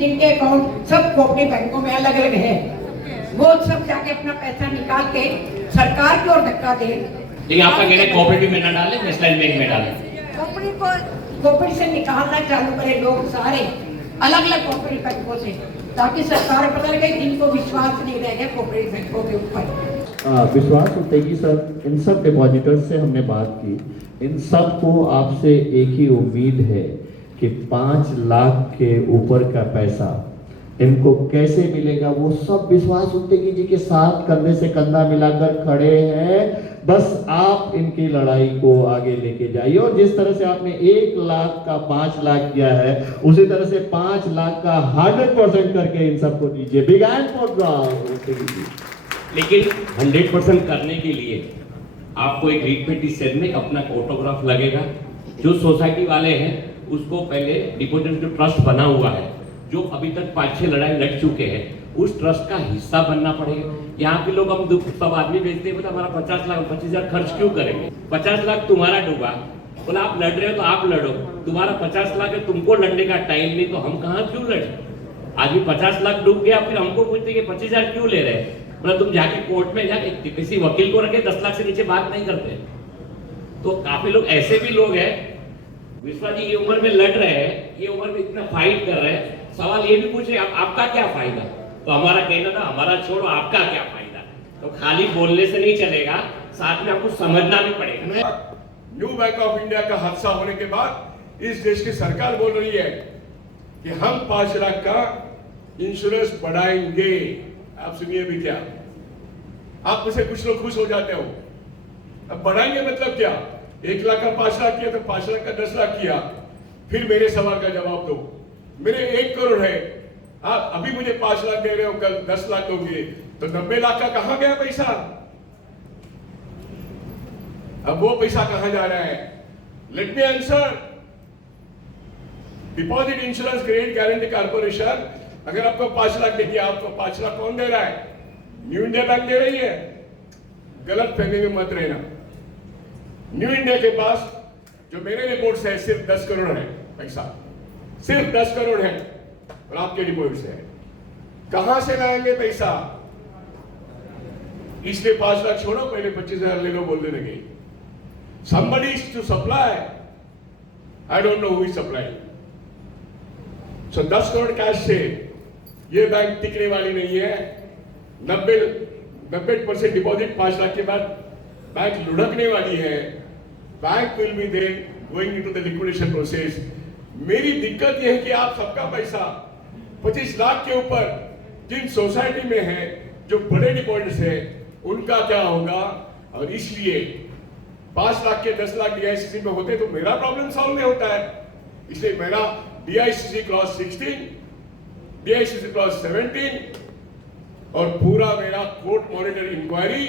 जिनके अकाउंट सब कोऑपरेटिव बैंकों में अलग अलग है, वो सब जाके अपना पैसा निकाल के सरकार की ओर धक्का दे। लेकिन आपका कहना है कोऑपरेटिव में ना डालें, नेशनल बैंक में डालें। कोऑपरेटिव से निकालना चालू करें लोग सारे अलग अलग कोऑपरेटिव बैंकों से, ताकि सरकार पता लगे जिनको विश्वास नहीं रह गया कोऑपरेटिव बैंकों के ऊपर। विश्वास उठेगी सर। इन सब डिपॉजिटर्स से हमने बात की, इन सब को आपसे एक ही उम्मीद है कि 5 लाख के ऊपर का पैसा इनको कैसे मिलेगा। वो सब विश्वास उठेगी जी के साथ कंधे से कंधा मिलाकर खड़े हैं। बस आप इनकी लड़ाई को आगे लेके जाइए, और जिस तरह से आपने 1 लाख का 5 लाख किया है, उसी तरह से 5 लाख का 100% करके इन सबको दीजिए। बिग हैंड फॉर लेकिन 100% करने के लिए आपको एक रीट पेटिशन में अपना ऑटोग्राफ लगेगा। जो सोसाइटी वाले हैं उसको पहले डिपॉजिट जो ट्रस्ट बना हुआ है, जो अभी तक 5-6 लड़ाई लड़ चुके हैं, उस ट्रस्ट का हिस्सा बनना पड़ेगा। यहाँ के लोग हम सब आदमी बेचते हैं, बोला हमारा 50 लाख 25,000 खर्च क्यों करेंगे? 50 लाख तुम्हारा डूबा, बोला आप लड़ रहे हो तो आप लड़ो, तुम्हारा 50 लाख है, तुमको लड़ने का टाइम नहीं, तो हम कहाँ क्यों लड़े? आदमी 50 लाख डूब गया, फिर हमको पूछते कि 25,000 क्यों ले रहे हैं? मतलब तुम जाके कोर्ट में जाके किसी वकील को रखे 10 लाख से नीचे बात नहीं करते। तो काफी लोग ऐसे भी लोग हैं, विश्वा जी ये उम्र में लड़ रहे हैं, ये उम्र में इतना फाइट कर रहे हैं, सवाल ये भी पूछे आपका क्या फायदा? तो हमारा कहना था हमारा छोड़ो, आपका क्या फायदा? तो खाली बोलने से नहीं चलेगा, साथ में आपको समझना भी पड़ेगा। न्यू बैंक ऑफ इंडिया का हादसा होने के बाद इस देश की सरकार बोल रही है कि हम 5 लाख का इंश्योरेंस बढ़ाएंगे। आप सुनिए भी क्या, आप में से कुछ लोग खुश हो जाते हो। अब बढ़ाएंगे मतलब क्या? 1 लाख का 5 लाख किया तो 5 लाख का 10 लाख किया। फिर मेरे सवाल का जवाब दो। मेरे 1 करोड़ है, आप अभी मुझे 5 लाख दे रहे हो, कल 10 लाख दोगे, तो 90 लाख का कहां गया पैसा? अब वो पैसा कहां जा रहा है? Let me answer. Deposit insurance credit guarantee corporation अगर आपको 5 लाख दे दिया, आपको 5 लाख कौन दे रहा है? न्यू इंडिया बैंक दे रही है। गलत फहमी में मत रहना। न्यू इंडिया के पास जो मेरे रिपोर्ट से है सिर्फ 10 करोड़ है पैसा, सिर्फ 10 करोड़ है, और आपके रिपोर्ट से है। कहां से लाएंगे पैसा? इसलिए 5 लाख छोड़ो, पहले 25,000 ले लो बोलने लगे। Somebody is to supply. I don't know who is supplying. So 10 crore cash से ये बैंक टिकने वाली नहीं है। 90% डिपॉजिट 5 लाख के बाद बैंक लुढ़कने वाली है। Bank will be then going into the liquidation process. मेरी दिक्कत यह है कि आप सबका पैसा 25 लाख के ऊपर जिन सोसाइटी में है, जो बड़े डिपॉजिट्स है, उनका क्या होगा? और इसलिए 5 लाख के 10 लाख डीआईसीसी में होते तो मेरा प्रॉब्लम सॉल्व नहीं होता है। इसलिए मेरा डीआईसीसी क्लॉज 16, डीआईसीसी क्लॉज 17 और पूरा मेरा कोर्ट मॉनिटर इंक्वायरी,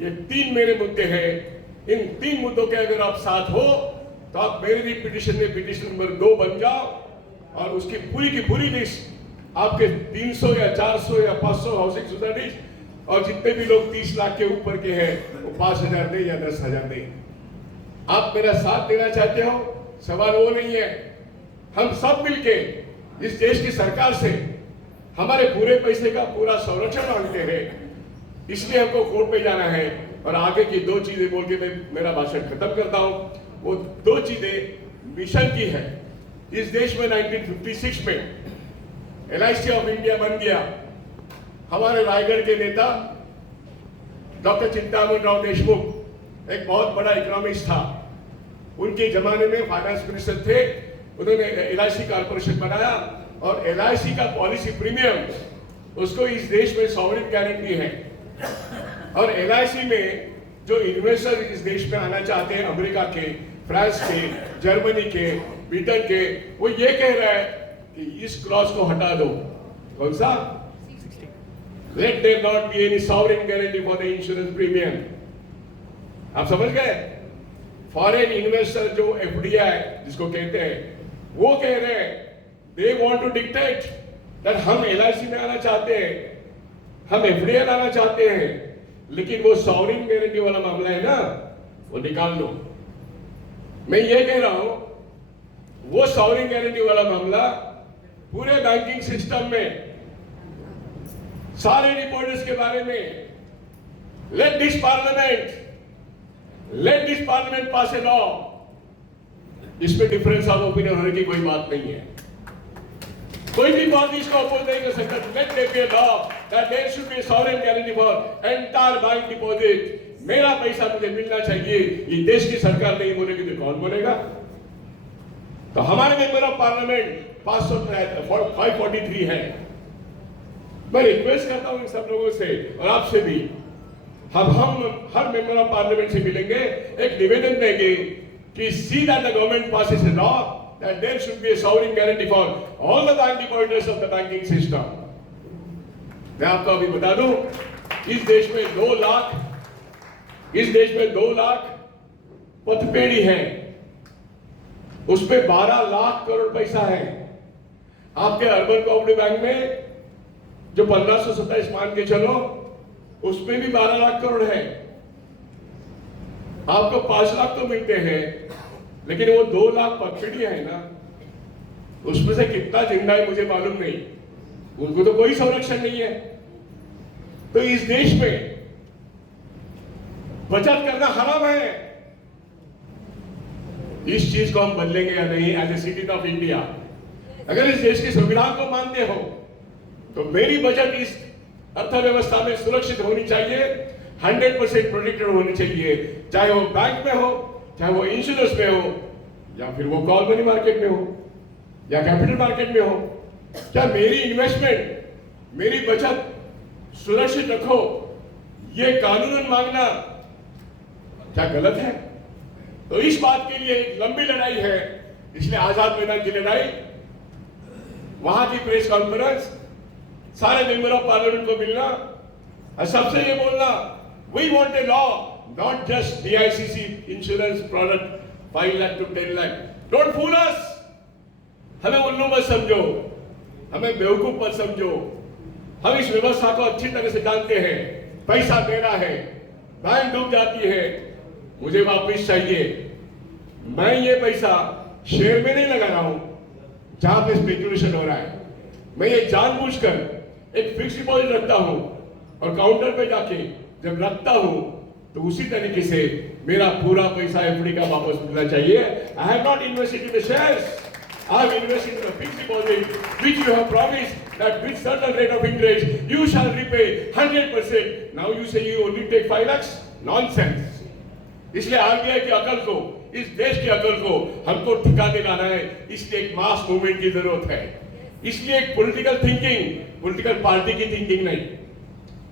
ये 3 मेरे मुद्दे हैं। इन 3 मुद्दों के अगर आप साथ हो तो आप मेरी पिटीशन में पिटीशन नंबर 2 बन जाओ, और उसकी पूरी की पूरी लिस्ट आपके 300 या 400 या 500 हाउसिंग सोसाइटीज और जितने भी लोग 30 लाख के ऊपर के हैं वो 5,000 दे या 10,000 दे। आप मेरा साथ देना चाहते हो? सवाल वो नहीं है। हम सब मिलके इस देश की सरकार से हमारे पूरे पैसे का पूरा संरक्षण मांगते हैं। इसलिए हमको कोर्ट पे जाना है। और आगे की 2 चीजें बोल के मैं मेरा भाषण खत्म करता हूं। वो 2 चीजें मिशन की है। इस देश में 1956 में LIC ऑफ इंडिया बन गया। हमारे रायगढ़ के नेता डॉक्टर चिंतामण राव देशमुख एक बहुत बड़ा इकोनॉमिस्ट था। उनके जमाने में फाइनेंस मिनिस्टर थे, उन्होंने LIC कॉर्पोरेशन बनाया, और LIC का पॉलिसी प्रीमियम उसको इस देश में सॉवरेन गारंटी है। और LIC में जो इन्वेस्टर इस देश में आना चाहते हैं, अमेरिका के, फ्रांस के, जर्मनी के, ब्रिटेन के, वो ये कह रहा है कि इस क्लॉज को हटा दो। कौन सा? Let there not be any sovereign guarantee for the insurance premium. आप समझ गए? फॉरेन इन्वेस्टर जो FDI जिसको कहते हैं, वो कह रहे हैं they want to dictate that हम LIC में आना चाहते हैं, हम FDI लाना चाहते हैं, लेकिन वो सॉवरेन गारंटी वाला मामला है ना, वो निकाल लो। मैं ये कह रहा हूं वो सॉवरेन गारंटी वाला मामला पूरे बैंकिंग सिस्टम में सारे डिपॉजिट्स के बारे में let this parliament pass a law. इसमें डिफरेंस ऑफ ओपिनियन होने की कोई बात नहीं है, कोई भी पार्टी इसको अपोज नहीं कर सकता। Let there be a law that there should be sovereign guarantee for entire bank deposit. मेरा पैसा मुझे मिलना चाहिए, ये देश की सरकार नहीं बोलेगी तो कौन बोलेगा? तो हमारे मेंबर ऑफ पार्लियामेंट 543 है। मैं रिक्वेस्ट करता हूं इन सब लोगों से और आपसे भी, हम हर मेंबर ऑफ पार्लियामेंट से मिलेंगे, एक निवेदन देंगे कि see that the government passes a law that there should be a sovereign guarantee for all the bank depositors of the banking system. मैं आपको अभी बता दूं, इस देश में 2 लाख पथपेड़ी है, उसमें 12 लाख करोड़ पैसा है। आपके अर्बन कोऑपरेटिव बैंक में जो 1527 मान के चलो, उसमें भी 12 लाख करोड़ है। आपको 5 लाख तो मिलते हैं, लेकिन वो 2 लाख पथपेड़ियां है ना, उसमें से कितना जिंदा है मुझे मालूम नहीं, उनको तो कोई संरक्षण नहीं है। तो इस देश में बचत करना हराम है। इस चीज को हम बदलेंगे या नहीं as a citizen of India? अगर इस देश के संविधान को मानते हो तो मेरी बचत इस अर्थव्यवस्था में सुरक्षित होनी चाहिए, 100% प्रोटेक्टेड होनी चाहिए, चाहे वो बैंक में हो, चाहे वो इंश्योरेंस में हो, या फिर वो कॉल मनी मार्केट में हो, या कैपिटल मार्केट में हो। क्या मेरी इन्वेस्टमेंट, मेरी बचत सुरक्षित रखो, ये कानूनन मांगना क्या गलत है? तो इस बात के लिए एक लंबी लड़ाई है, इसलिए आजाद मैदान की लड़ाई, वहां की प्रेस कॉन्फ्रेंस, सारे मेंबर ऑफ पार्लियामेंट को मिलना और सबसे ये बोलना, we want a law, not just DICC insurance product 5 lakh to 10 lakh. Don't fool us, हमें उल्लू मत समझो, हमें बेवकूफ मत समझो। हम इस व्यवस्था को अच्छी तरह से जानते हैं। पैसा देना है, बैंक डूब जाती है, मुझे वापस चाहिए। मैं ये पैसा शेयर में नहीं लगा रहा हूं जहां पे स्पेकुलेशन हो रहा है, मैं ये जानबूझकर एक फिक्स डिपॉजिट रखता हूं और काउंटर पे जाके जब रखता हूं तो उसी तरीके से मेरा पूरा पैसा एफडी का वापस मिलना चाहिए। I have not invested in the shares, I have invested in a fixed deposit which you have promised that with certain rate of interest you shall repay 100%. Now you say you only take 5 lakhs? Nonsense. इसलिए RBI की अकल को, इस देश की अकल को हमको ठिकाने लाना है। इसलिए एक मास मूवमेंट की जरूरत है। इसलिए एक पॉलिटिकल थिंकिंग, पॉलिटिकल पार्टी की थिंकिंग नहीं,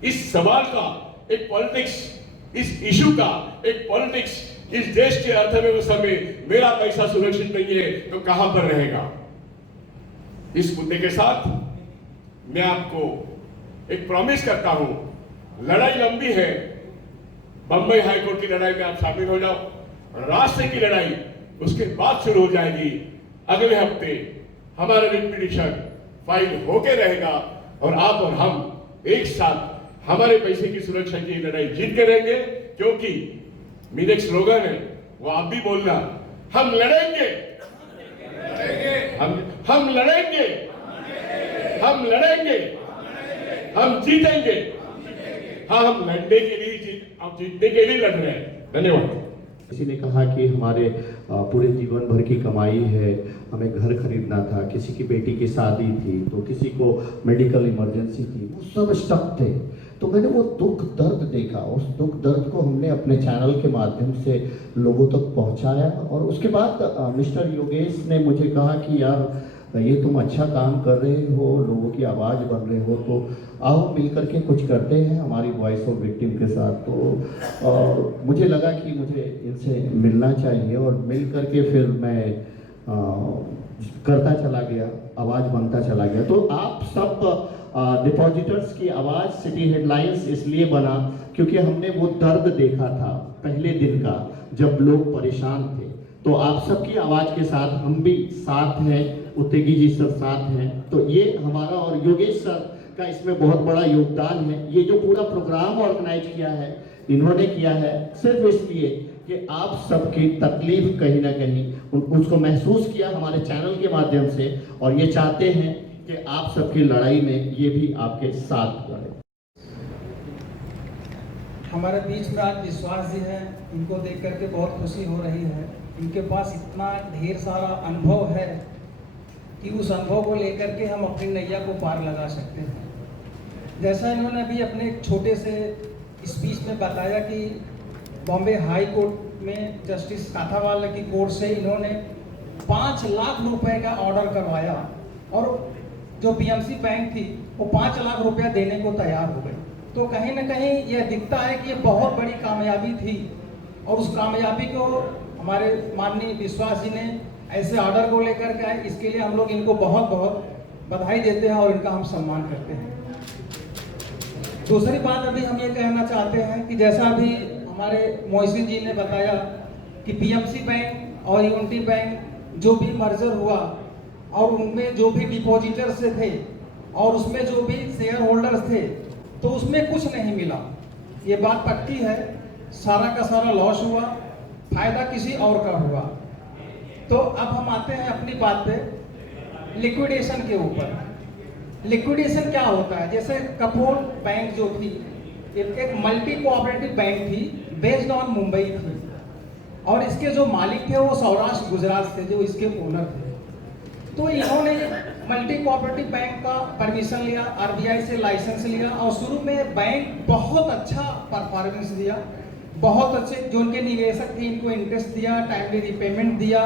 इस सवाल का एक पॉलिटिक्स, इस इशू का एक पॉलिटिक्स। इस देश के अर्थव्यवस्था में मेरा पैसा सुरक्षित नहीं है तो कहां पर रहेगा? इस मुद्दे के साथ मैं आपको एक प्रॉमिस करता हूं, लड़ाई लंबी है। बंबई हाईकोर्ट की लड़ाई में आप शामिल हो जाओ, राष्ट्र की लड़ाई उसके बाद शुरू हो जाएगी। अगले हफ्ते हमारा रिट पिटीशन फाइल होके रहेगा और आप और हम एक साथ हमारे पैसे की सुरक्षा की लड़ाई जीत के रहेंगे, क्योंकि मेरा एक स्लोगन है, वो आप भी बोलना, हम लड़ेंगे, हम लड़ेंगे, हम लड़ेंगे, हम जीतेंगे। हाँ, हम लड़ने के लिए, अब जीतने के लिए लड़ रहे हैं। धन्यवाद। किसी ने कहा कि हमारे पूरे जीवन भर की कमाई है, हमें घर खरीदना था, किसी की बेटी की शादी थी, तो किसी को मेडिकल इमरजेंसी थी, वो सब स्टक थे। तो मैंने वो दुख दर्द देखा, उस दुख दर्द को हमने अपने चैनल के माध्यम से लोगों तक पहुंचाया। और उसके बाद मिस्टर योगेश ने मुझे कहा कि यार ये तुम अच्छा काम कर रहे हो, लोगों की आवाज़ बन रहे हो, तो आओ मिल करके कुछ करते हैं हमारी वॉइस ऑफ विक्टिम के साथ। तो मुझे लगा कि मुझे इनसे मिलना चाहिए और मिल करके फिर मैं करता चला गया, आवाज़ बनता चला गया। तो आप सब डिपॉजिटर्स की आवाज़ सिटी हेडलाइंस इसलिए बना क्योंकि हमने वो दर्द देखा था पहले दिन का जब लोग परेशान थे। तो आप सबकी आवाज़ के साथ हम भी साथ हैं, उत्तेगी जी सब साथ हैं। तो ये हमारा और योगेश सर का इसमें बहुत बड़ा योगदान है। ये जो पूरा प्रोग्राम ऑर्गेनाइज किया है इन्होंने किया है सिर्फ इसलिए कि आप सबकी तकलीफ कहीं ना कहीं उसको महसूस किया हमारे चैनल के माध्यम से, और ये चाहते हैं कि आप सबकी लड़ाई में ये भी आपके साथ लड़े। हमारे बीच में आज विश्वास जी हैं, इनको देख करके बहुत खुशी हो रही है। इनके पास इतना ढेर सारा अनुभव है कि उस अनुभव को लेकर के हम अपनी नैया को पार लगा सकते हैं। जैसा इन्होंने अभी अपने एक छोटे से स्पीच में बताया कि बॉम्बे हाई कोर्ट में जस्टिस काथावाला की कोर्ट से इन्होंने 5 लाख रुपए का ऑर्डर करवाया और जो बीएमसी बैंक थी वो 5 लाख रुपया देने को तैयार हो गई। तो कहीं ना कहीं यह दिखता है कि ये बहुत बड़ी कामयाबी थी और उस कामयाबी को हमारे माननीय विश्वास जी ने ऐसे ऑर्डर को लेकर के आए, इसके लिए हम लोग इनको बहुत बहुत बधाई देते हैं और इनका हम सम्मान करते हैं। दूसरी बात अभी हम ये कहना चाहते हैं कि जैसा अभी हमारे मोहसिन जी ने बताया कि पीएमसी बैंक और यूनिटी बैंक जो भी मर्जर हुआ और उनमें जो भी डिपॉजिटर्स थे और उसमें जो भी शेयर होल्डर्स थे तो उसमें कुछ नहीं मिला, ये बात पक्की है। सारा का सारा लॉस हुआ, फायदा किसी और का हुआ। तो अब हम आते हैं अपनी बात पे लिक्विडेशन के ऊपर। लिक्विडेशन क्या होता है? जैसे कपूर बैंक जो थी एक मल्टी कोऑपरेटिव बैंक थी, बेस्ड ऑन मुंबई थी और इसके जो मालिक थे वो सौराष्ट्र गुजरात थे, जो इसके ओनर थे। तो इन्होंने मल्टी कोऑपरेटिव बैंक का परमिशन लिया, आरबीआई से लाइसेंस लिया और शुरू में बैंक बहुत अच्छा परफॉर्मेंस दिया, बहुत अच्छे जो उनके निवेशक थे इनको इंटरेस्ट दिया, टाइमली रिपेमेंट दिया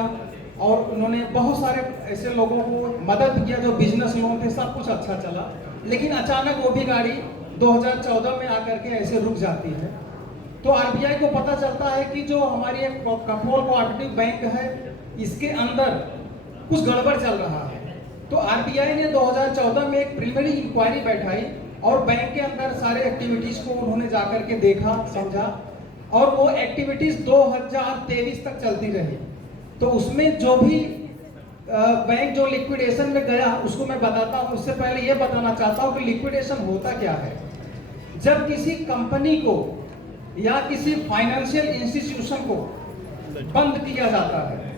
और उन्होंने बहुत सारे ऐसे लोगों को मदद किया जो बिजनेस लोन थे, सब कुछ अच्छा चला। लेकिन अचानक वो भी गाड़ी 2014 में आकर के ऐसे रुक जाती है। तो आरबीआई को पता चलता है कि जो हमारी एक कपोल कोऑपरेटिव बैंक है इसके अंदर कुछ गड़बड़ चल रहा है। तो आरबीआई ने 2014 में एक प्रीलिमिनरी इंक्वायरी बैठाई और बैंक के अंदर सारे एक्टिविटीज को उन्होंने जाकर के देखा, समझा और वो एक्टिविटीज 2023 तक चलती रही। तो उसमें जो भी बैंक जो लिक्विडेशन में गया उसको मैं बताता हूँ। उससे पहले ये बताना चाहता हूँ कि लिक्विडेशन होता क्या है। जब किसी कंपनी को या किसी फाइनेंशियल इंस्टीट्यूशन को बंद किया जाता है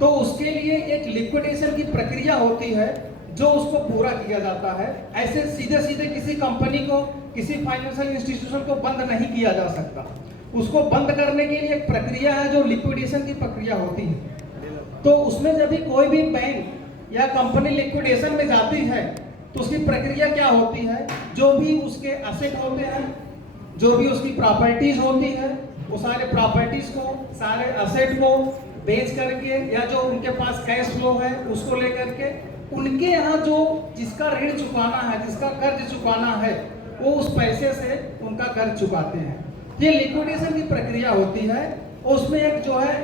तो उसके लिए एक लिक्विडेशन की प्रक्रिया होती है जो उसको पूरा किया जाता है। ऐसे सीधे सीधे किसी कंपनी को, किसी फाइनेंशियल इंस्टीट्यूशन को बंद नहीं किया जा सकता। उसको बंद करने के लिए एक प्रक्रिया है जो लिक्विडेशन की प्रक्रिया होती है। तो उसमें जब भी कोई भी बैंक या कंपनी लिक्विडेशन में जाती है तो उसकी प्रक्रिया क्या होती है? जो भी उसके एसेट होते हैं, जो भी उसकी प्रॉपर्टीज होती है, वो सारे प्रॉपर्टीज को, सारे एसेट को बेच करके या जो उनके पास कैश फ्लो है उसको लेकर के उनके यहाँ जो जिसका ऋण चुकाना है, जिसका कर्ज चुकाना है, वो उस पैसे से उनका कर्ज चुकाते हैं। ये लिक्विडेशन की प्रक्रिया होती है। उसमें एक जो है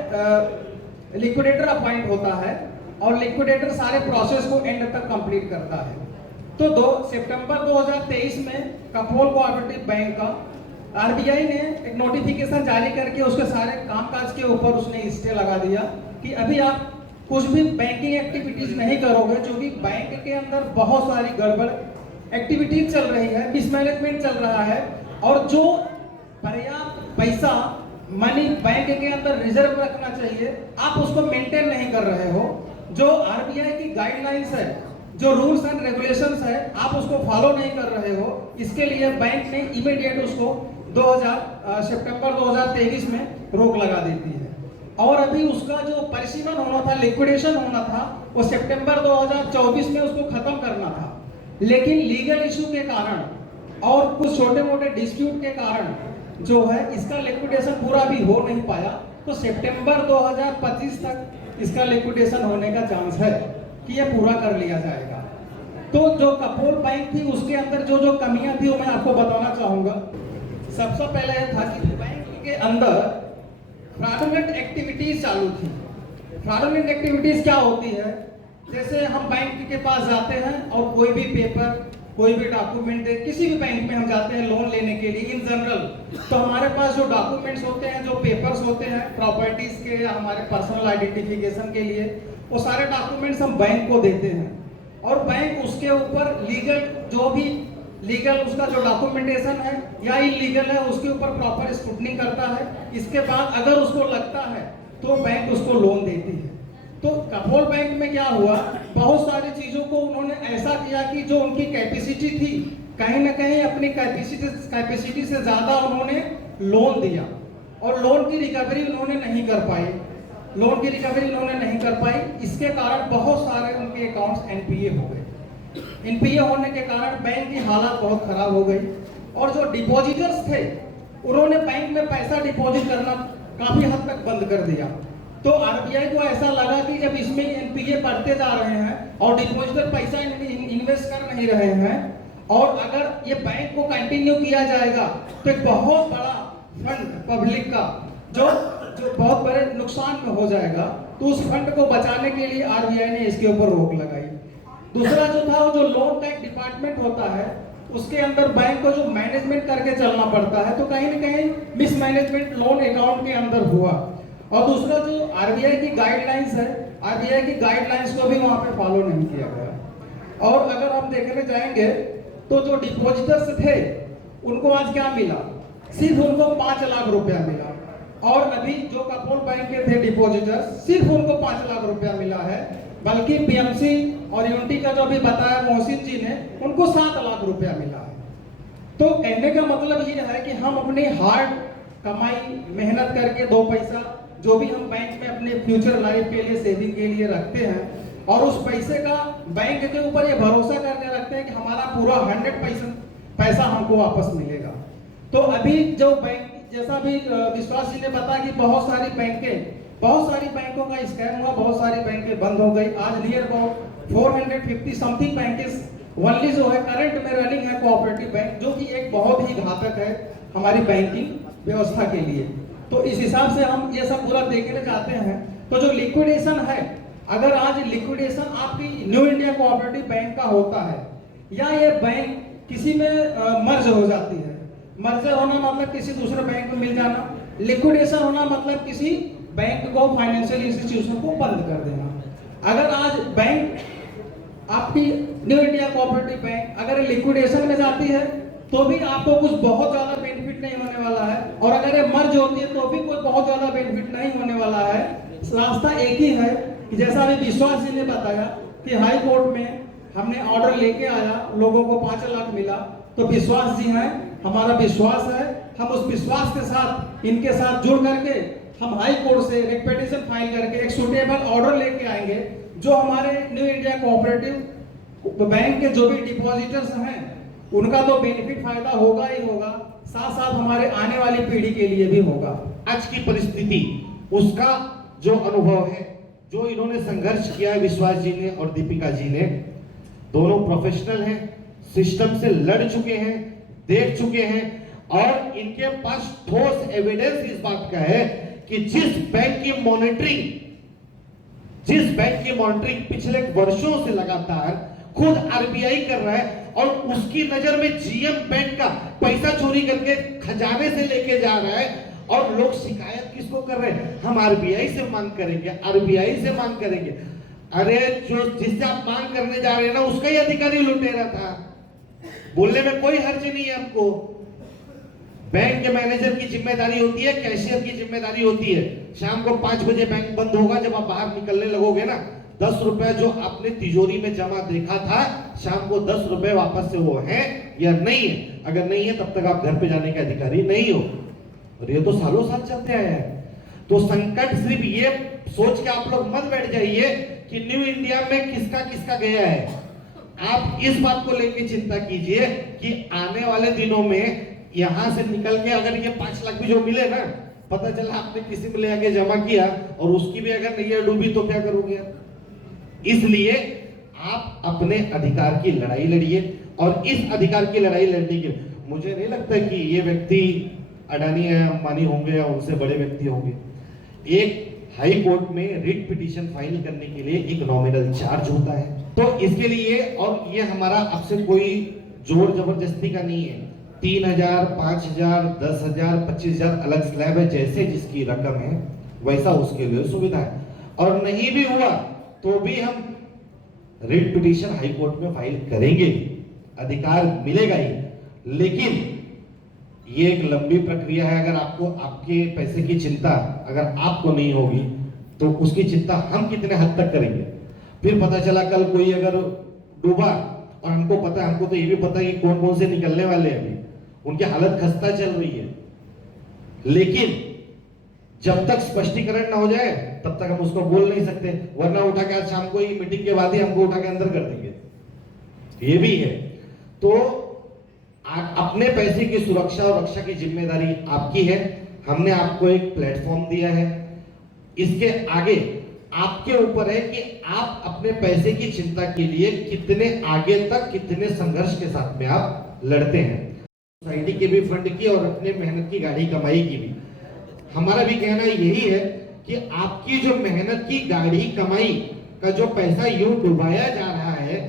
लिक्विडेटर अपॉइंट होता है और लिक्विडेटर सारे प्रोसेस को एंड तक कंप्लीट करता है। तो 2 सितंबर 2023 में कपोल कोऑपरेटिव बैंक का आरबीआई ने एक नोटिफिकेशन जारी करके उसके सारे कामकाज के ऊपर उसने स्टे लगा दिया कि अभी आप कुछ भी बैंकिंग एक्टिविटीज नहीं करोगे, जो कि बैंक के अंदर बहुत सारी गड़बड़ एक्टिविटीज चल रही है, मिसमैनेजमेंट चल रहा है और जो पर्याप्त पैसा मनी बैंक के अंदर रिजर्व रखना चाहिए आप उसको मेंटेन नहीं कर रहे हो। जो आरबीआई की गाइडलाइंस है, जो रूल्स एंड रेगुलेशंस है, आप उसको फॉलो नहीं कर रहे हो। इसके लिए बैंक ने इमीडिएट उसको सितंबर 2023 में रोक लगा देती है और अभी उसका जो परिसीमन होना था, लिक्विडेशन होना था, वो सितंबर 2024 में उसको खत्म करना था। लेकिन लीगल इशू के कारण और कुछ छोटे मोटे डिस्प्यूट के कारण जो है इसका लिक्विडेशन पूरा भी हो नहीं पाया। तो सितंबर 2025 तक इसका लिक्विडेशन होने का चांस है कि यह पूरा कर लिया जाएगा। तो जो कपोल बैंक थी उसके अंदर जो जो कमियां थी वो मैं आपको बताना चाहूंगा। सबसे पहले यह था कि बैंक के अंदर फ्रॉडुलेंट एक्टिविटीज चालू थी। फ्रॉडुलेंट एक्टिविटीज क्या होती है? जैसे हम बैंक के पास जाते हैं और कोई भी पेपर, कोई भी डॉक्यूमेंट दे, किसी भी बैंक में हम जाते हैं लोन लेने के लिए इन जनरल, तो हमारे पास जो डॉक्यूमेंट्स होते हैं, जो पेपर्स होते हैं प्रॉपर्टीज के या हमारे पर्सनल आइडेंटिफिकेशन के लिए, वो सारे डॉक्यूमेंट्स हम बैंक को देते हैं और बैंक उसके ऊपर लीगल जो भी लीगल उसका जो डॉक्यूमेंटेशन है या इलीगल है उसके ऊपर प्रॉपर स्क्रूटनी करता है। इसके बाद अगर उसको लगता है तो बैंक उसको लोन देती है। तो कपोल बैंक में क्या हुआ, बहुत सारी चीजों को उन्होंने ऐसा किया कि जो उनकी कैपेसिटी थी, कहीं ना कहीं अपनी कैपेसिटी से ज्यादा उन्होंने लोन दिया और लोन की रिकवरी उन्होंने नहीं कर पाई। इसके कारण बहुत सारे उनके अकाउंट्स एनपीए हो गए। एनपीए होने के कारण बैंक की हालत बहुत खराब हो गई और जो डिपॉजिटर्स थे उन्होंने बैंक में पैसा डिपॉजिट करना काफी हद तक बंद कर दिया। तो आरबीआई को ऐसा लगा कि जब इसमें एनपीए बढ़ते जा रहे हैं और डिपॉजिटर पैसा इन्वेस्ट कर नहीं रहे हैं और अगर ये बैंक को कंटिन्यू किया जाएगा तो एक बहुत बड़ा फंड पब्लिक का जो बहुत बड़े नुकसान में हो जाएगा। तो उस फंड को बचाने के लिए आरबीआई ने इसके ऊपर रोक लगाई। दूसरा जो था, वो जो लोन का एक डिपार्टमेंट होता है, उसके अंदर बैंक को जो मैनेजमेंट करके चलना पड़ता है, तो कहीं ना कहीं मिसमैनेजमेंट लोन अकाउंट के अंदर हुआ। और दूसरा जो आरबीआई की गाइडलाइंस है, आरबीआई की गाइडलाइंस को भी वहां पे फॉलो नहीं किया गया। और अगर हम देखने जाएंगे तो जो डिपॉजिटर्स थे उनको आज क्या मिला, सिर्फ उनको 5 लाख रुपया मिला। और अभी जो कपोल बैंक के थे डिपॉजिटर्स, सिर्फ उनको 5 लाख रुपया मिला है, बल्कि पीएमसी और यूनिटी का जो अभी बताया मोहसिन जी ने, उनको 7 लाख रुपया मिला है। तो कहने का मतलब ये है कि हम अपनी हार्ड कमाई मेहनत करके 2 पैसा जो भी हम बैंक में अपने फ्यूचर लाइफ के लिए सेविंग के लिए रखते हैं और उस पैसे का बैंक के ऊपर ये भरोसा करके रखते हैं कि हमारा पूरा 100% पैसा हमको वापस मिलेगा। तो अभी जो बैंक, जैसा भी विश्वास जी ने बताया कि बहुत सारी बैंकों का स्कैम हुआ, बहुत सारी बैंकें बंद हो गई। आज नियर अबाउट 450 समथिंग बैंकें ओनली जो है करंट में रनिंग है कोऑपरेटिव बैंक, जो कि एक बहुत ही घातक है हमारी बैंकिंग व्यवस्था के लिए। तो इस हिसाब से हम ये सब पूरा देखने जाते हैं। तो जो लिक्विडेशन है, अगर आज लिक्विडेशन आपकी न्यू इंडिया कोऑपरेटिव बैंक का होता है या ये बैंक किसी में मर्ज हो जाती है, मर्जर होना मतलब किसी दूसरे बैंक में मिल जाना, लिक्विडेशन होना मतलब किसी बैंक को, फाइनेंशियल इंस्टीट्यूशन को बंद कर देना। अगर आज बैंक आपकी न्यू इंडिया कोऑपरेटिव बैंक अगर लिक्विडेशन में जाती है तो भी आपको कुछ बहुत ज्यादा बेनिफिट नहीं होने वाला है, और अगर ये मर्ज होती है तो भी कोई बहुत ज्यादा बेनिफिट नहीं होने वाला है। रास्ता एक ही है कि जैसा अभी विश्वास जी ने बताया कि हाई कोर्ट में हमने ऑर्डर लेके आया, लोगों को 5 लाख मिला, तो विश्वास जी हैं, हमारा विश्वास है, हम उस विश्वास के साथ इनके साथ जुड़ करके हम हाई कोर्ट से एक पिटीशन फाइल करके एक सुटेबल ऑर्डर लेके आएंगे जो हमारे न्यू इंडिया कोऑपरेटिव बैंक के जो भी डिपॉजिटर्स हैं उनका तो बेनिफिट फायदा होगा ही होगा, साथ साथ हमारे आने वाली पीढ़ी के लिए भी होगा। आज की परिस्थिति, उसका जो अनुभव है, जो इन्होंने संघर्ष किया है विश्वास जी ने और दीपिका जी ने, दोनों प्रोफेशनल हैं, सिस्टम से लड़ चुके हैं, देख चुके हैं, और इनके पास ठोस एविडेंस इस बात का है कि जिस बैंक की मॉनिटरिंग पिछले वर्षों से लगातार खुद आरबीआई कर रहा है और उसकी नजर में जीएम बैंक का पैसा चोरी करके खजाने से लेके जा रहा है, और लोग शिकायत किसको कर रहे हैं, हम आरबीआई से मांग करेंगे। अरे जो जिससे आप मांग करने जा रहे हैं ना, उसका ही अधिकारी लुटेरा था, बोलने में कोई हर्ज नहीं है हमको। बैंक के मैनेजर की जिम्मेदारी होती है, कैशियर की जिम्मेदारी होती है। शाम को 5 बजे बैंक बंद होगा, जब आप बाहर निकलने लगोगे ना, 10 रुपए जो आपने तिजोरी में जमा देखा था, शाम को 10 रुपए वापस से वो है या नहीं है। अगर नहीं है तब तक आप घर पे जाने के अधिकारी नहीं हो, और ये तो सालों साल चलते आया है। तो संकट सिर्फ ये सोच के आप लोग मत बैठ जाइए कि न्यू इंडिया में किसका किसका गया है। आप इस बात को लेके चिंता कीजिए कि आने वाले दिनों में यहां से निकल के अगर ये 5 लाख भी जो मिले ना, पता चला आपने किसी को ले आके जमा किया और उसकी भी अगर नैया डूबी तो क्या करोगे। इसलिए आप अपने अधिकार की लड़ाई लड़िए, और इस अधिकार की लड़ाई लड़ने के मुझे नहीं लगता कि ये व्यक्ति अडानी या अंबानी होंगे या उनसे बड़े व्यक्ति होंगे। एक हाई कोर्ट में रिट पिटीशन फाइल करने के लिए एक नॉमिनल चार्ज होता है, तो इसके लिए, और ये हमारा आपसे कोई जोर जबरदस्ती का नहीं है, 3000, 5000, 10,000, 25,000 अलग स्लैब है, जैसे जिसकी रकम है वैसा उसके लिए सुविधा है। और नहीं भी हुआ तो भी हम रिट पिटीशन हाई कोर्ट में फाइल करेंगे, अधिकार मिलेगा ही। लेकिन ये एक लंबी प्रक्रिया है। अगर आपको आपके पैसे की चिंता अगर आपको नहीं होगी तो उसकी चिंता हम कितने हद तक करेंगे? फिर पता चला कल कोई अगर डूबा, और हमको पता है, हमको तो ये भी पता है कि कौन कौन से निकलने वाले हैं, अभी उनकी हालत खस्ता चल रही है, लेकिन जब तक स्पष्टीकरण ना हो जाए तब तक हम उसको बोल नहीं सकते, वरना उठा के आज शाम को ही मीटिंग के बाद ही हमको उठा के अंदर कर देंगे। ये भी है। तो अपने पैसे की सुरक्षा और रक्षा की जिम्मेदारी आपकी है। हमने आपको एक प्लेटफॉर्म दिया है, इसके आगे आपके ऊपर है कि आप अपने पैसे की चिंता के लिए कितने आगे तक, कितने संघर्ष के साथ में आप लड़ते हैं। सोसाइटी के भी फंड की और अपने मेहनत की गाड़ी कमाई की भी। हमारा भी कहना यही है कि आपकी जो मेहनत की गाड़ी कमाई का जो पैसा यूं डुबाया जा रहा है,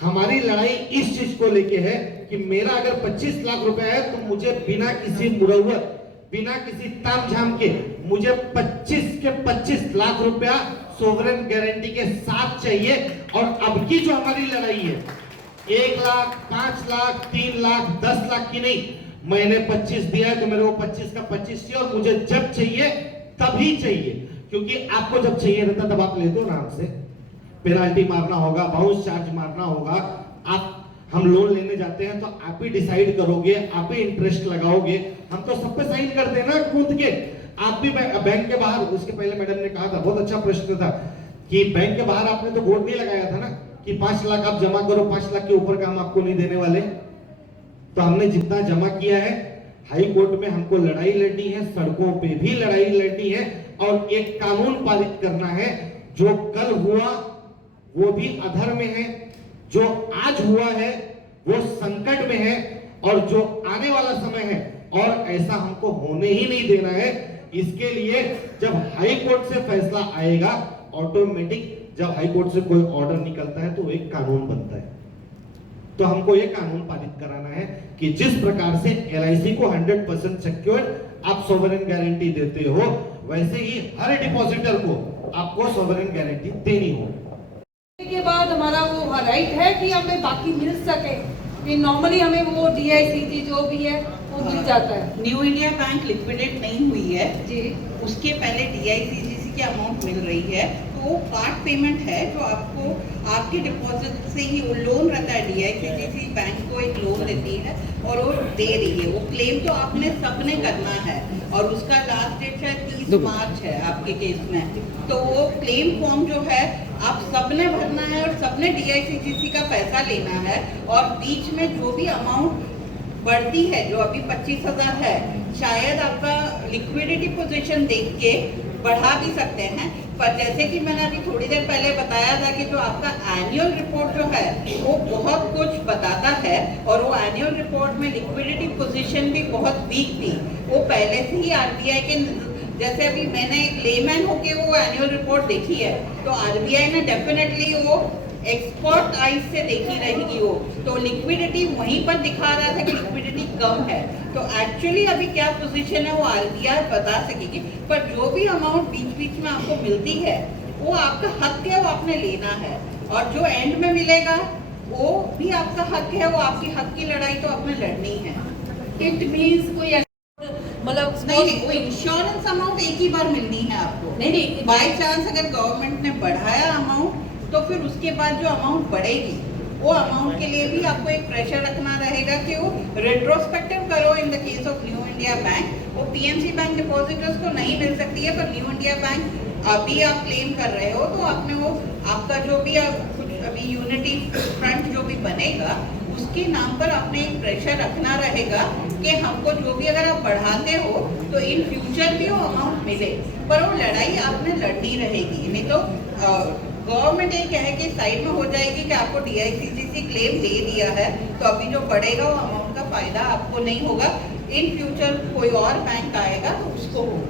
हमारी लड़ाई इस चीज को लेके है कि मेरा अगर 25 लाख रुपया है तो मुझे बिना किसी मुरव्वत, बिना किसी तामझाम के मुझे 25 के 25 लाख रुपया सोवरेन गारंटी के साथ चाहिए। और अब की जो हमारी लड़ाई है 1 लाख, 5 लाख, 3 लाख, 10 लाख की नहीं, मैंने 25 दिया है तो मेरे को 25 का 25 चाहिए, और मुझे जब चाहिए तभी चाहिए। क्योंकि आपको जब चाहिए रहता तब आप लेते हो ना हमसे, पेनाल्टी मारना होगा, बाउंस चार्ज मारना होगा, आप हम लोन लेने जाते हैं तो आप ही डिसाइड करोगे, आप ही इंटरेस्ट लगाओगे, हम तो सब पे साइन करते हैं ना कूद के। आप भी बैंक के बाहर, उसके पहले मैडम ने कहा था, बहुत अच्छा प्रश्न था कि बैंक के बाहर आपने तो बोर्ड नहीं लगाया था ना कि 5 लाख आप जमा करो, 5 लाख के ऊपर का हम आपको नहीं देने वाले। तो हमने जितना जमा किया है, हाई कोर्ट में हमको लड़ाई लड़नी है, सड़कों पे भी लड़ाई लड़नी है, और एक कानून पारित करना है। जो कल हुआ वो भी अधर्म में है, जो आज हुआ है वो संकट में है, और जो आने वाला समय है और ऐसा हमको होने ही नहीं देना है। इसके लिए जब हाई कोर्ट से फैसला आएगा, ऑटोमेटिक जब हाई कोर्ट से कोई ऑर्डर निकलता है तो एक कानून बनता है। तो हमको ये कानून पारित कराना है कि जिस प्रकार से LIC को 100% सिक्योर्ड आप सोवरेन गारंटी देते हो, वैसे ही हर डिपॉजिटर को आपको सोवरेन गारंटी देनी हो। के बाद हमारा वो राइट है कि हमें बाकी मिल सके, कि नॉर्मली हमें वो DICG जो भी है वो मिल जाता है। न्यू इंडिया बैंक लिक्विडेट नहीं हुई है जी, उसके पहले DICGC की अमाउंट मिल रही है, तो पार्ट पेमेंट है जो आपको आपके डिपॉजिट से ही वो लोन रहता है। DICGC बैंक को एक लोन देती है और वो दे रही है, वो क्लेम तो आपने सबने करना है, और उसका लास्ट डेट शायद 30 मार्च है आपके केस में। तो वो क्लेम फॉर्म जो है आप सबने भरना है और सबने DICGC का पैसा लेना है, और बीच में जो भी अमाउंट बढ़ती है, जो अभी 25,000 है, शायद आपका लिक्विडिटी पोजीशन देख के बढ़ा भी सकते हैं। पर जैसे कि मैंने अभी थोड़ी देर पहले बताया था कि जो आपका एनुअल रिपोर्ट जो है वो बहुत कुछ बताता है, और वो एनुअल रिपोर्ट में लिक्विडिटी पोजीशन भी बहुत वीक थी। वो पहले से ही RBI के, जैसे अभी मैंने एक लेमैन होके वो एनुअल रिपोर्ट देखी है, तो RBI ने डेफिनेटली वो एक्सपर्ट आइज से देखी रहेगी वो, तो लिक्विडिटी वहीं पर दिखा रहा था कि लिक्विडिटी कम है। तो एक्चुअली अभी क्या पोजीशन है वो RBI बता सकेगी, पर जो भी अमाउंट बीच बीच में आपको मिलती है वो आपका हक है, वो आपने लेना है, और जो एंड में मिलेगा वो भी आपका हक है, वो आपकी हक की लड़ाई तो आपने लड़नी है। इट मीन्स कोई मतलब नहीं, वो इंश्योरेंस अमाउंट एक ही बार मिलनी है आपको। नहीं, बाई चांस अगर गवर्नमेंट ने बढ़ाया अमाउंट, तो फिर उसके बाद जो अमाउंट बढ़ेगी वो अमाउंट के लिए भी आपको एक प्रेशर रखना रहेगा कि वो रेट्रोस्पेक्टिव करो। In the case of new India bank वो PNC बैंक डिपॉजिटर्स को नहीं मिल सकती है, पर न्यू इंडिया बैंक अभी आप क्लेम कर रहे हो तो आपने वो आपका जो भी कुछ अभी यूनिटी फ्रंट जो भी बनेगा उसके नाम पर आपने एक प्रेशर रखना रहेगा कि हमको जो भी अगर आप बढ़ाते हो तो इन फ्यूचर भी वो अमाउंट मिले, पर वो लड़ाई आपने लड़नी रहेगी। नहीं तो गवर्नमेंट ये कहे कि साइड में हो जाएगी कि आपको DICGC क्लेम दे दिया है, तो अभी जो बढ़ेगा वो अमाउंट का फायदा आपको नहीं होगा, इन फ्यूचर कोई और बैंक आएगा उसको होगा।